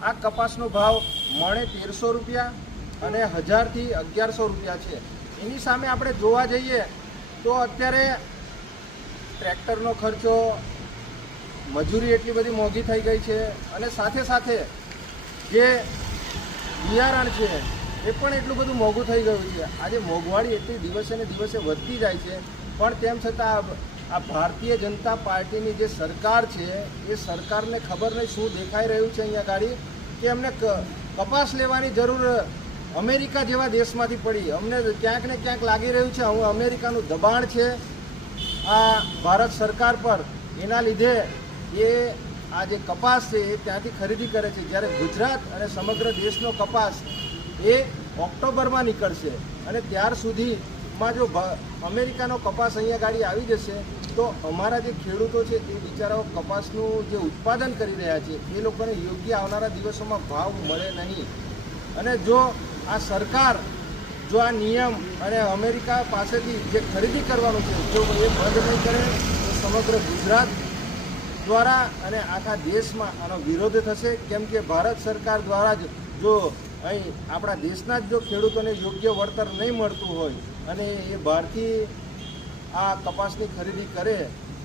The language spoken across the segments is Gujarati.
આ કપાસનો ભાવ મણે 1300 રૂપિયા અને 1000 થી 1100 રૂપિયા છે। એની સામે આપણે જોવા જઈએ તો અત્યારે ટ્રેક્ટરનો ખર્ચો, મજૂરી એટલી બધી મોંઘી થઈ ગઈ છે અને સાથે સાથે જે બિયારણ છે એ પણ એટલું બધું મોંઘું થઈ ગયું છે। આજે મોંઘવારી એટલી દિવસે ને દિવસે વધતી જાય છે, પણ તેમ છતાં આ ભારતીય જનતા પાર્ટીની જે સરકાર છે એ સરકારને ખબર નહીં શું દેખાઈ રહ્યું છે અહીંયા ગાડી કે અમને કપાસ લેવાની જરૂર અમેરિકા જેવા દેશમાંથી પડી। અમને ક્યાંક ને ક્યાંક લાગી રહ્યું છે હવે અમેરિકાનું દબાણ છે આ ભારત સરકાર પર, એના લીધે એ આ જે કપાસ છે એ ત્યાંથી ખરીદી કરે છે, જ્યારે ગુજરાત અને સમગ્ર દેશનો કપાસ એ ઓક્ટોબરમાં નીકળશે અને ત્યાર સુધીમાં જો અમેરિકાનો કપાસ અહીંયા ગાડી આવી જશે તો અમારા જે ખેડૂતો છે એ બિચારાઓ કપાસનું જે ઉત્પાદન કરી રહ્યા છે એ લોકોને યોગ્ય આવનારા દિવસોમાં ભાવ મળે નહીં। અને જો આ સરકાર જો આ નિયમ અને અમેરિકા પાસેથી જે ખરીદી કરવાનું છે જો એ બંધ નહીં કરે તો સમગ્ર ગુજરાત દ્વારા અને આખા દેશમાં આનો વિરોધ થશે। કેમ કે ભારત સરકાર દ્વારા જ જો અહીં આપણા દેશના જ જો ખેડૂતોને યોગ્ય વળતર નહીં મળતું હોય અને એ બહારથી આ કપાસની ખરીદી કરે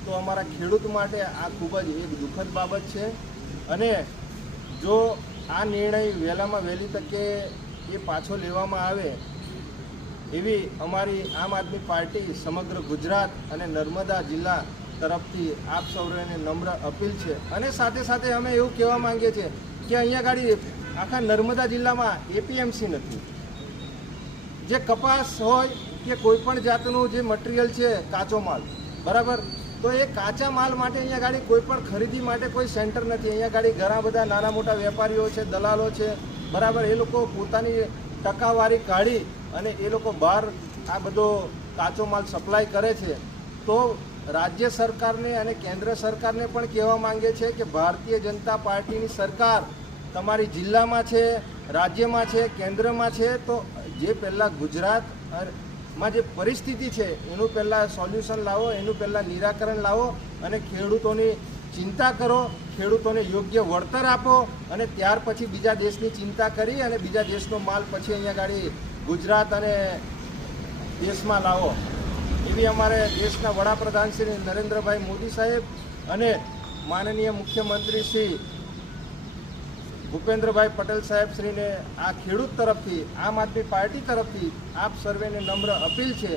તો અમારા ખેડૂત માટે આ ખૂબ જ એક દુઃખદ બાબત છે। અને જો આ નિર્ણય વહેલામાં વહેલી તકે એ પાછો લેવામાં આવે એવી અમારી આમ આદમી પાર્ટી સમગ્ર ગુજરાત અને નર્મદા જિલ્લા તરફથી આપ સૌને નમ્ર અપીલ છે। અને સાથે સાથે અમે એવું કહેવા માંગીએ છીએ કે અહીંયા ગાડી આખા નર્મદા જિલ્લામાં એપીએમસી નથી। જે કપાસ હોય કે કોઈ પણ જાતનું જે મટીરિયલ છે કાચો માલ, બરાબર, તો એ કાચા માલ માટે અહીંયા ગાડી કોઈ પણ ખરીદી માટે કોઈ સેન્ટર નથી। અહીંયા ગાડી ઘણા બધા નાના મોટા વેપારીઓ છે, દલાલો છે, બરાબર, એ લોકો પોતાની ટકાવારી કાઢી અને એ લોકો બહાર આ બધો કાચો માલ સપ્લાય કરે છે। તો રાજ્ય સરકારને અને કેન્દ્ર સરકારને પણ કહેવા માંગે છે કે ભારતીય જનતા પાર્ટીની સરકાર તમારી જિલ્લામાં છે, રાજ્યમાં છે, કેન્દ્રમાં છે, તો જે પહેલાં ગુજરાતમાં જે પરિસ્થિતિ છે એનું પહેલાં સોલ્યુશન લાવો, એનું પહેલાં નિરાકરણ લાવો અને ખેડૂતોની ચિંતા કરો, ખેડૂતોને યોગ્ય વળતર આપો અને ત્યાર પછી બીજા દેશની ચિંતા કરી અને બીજા દેશનો માલ પછી અહીંયા ગાડી ગુજરાત અને દેશમાં લાવો એવી અમારે દેશના વડાપ્રધાન શ્રી નરેન્દ્રભાઈ મોદી સાહેબ અને માનનીય મુખ્યમંત્રી શ્રી ભૂપેન્દ્રભાઈ પટેલ સાહેબ શ્રીને આ ખેડૂત તરફથી, આમ આદમી પાર્ટી તરફથી આપ સર્વેને નમ્ર અપીલ છે।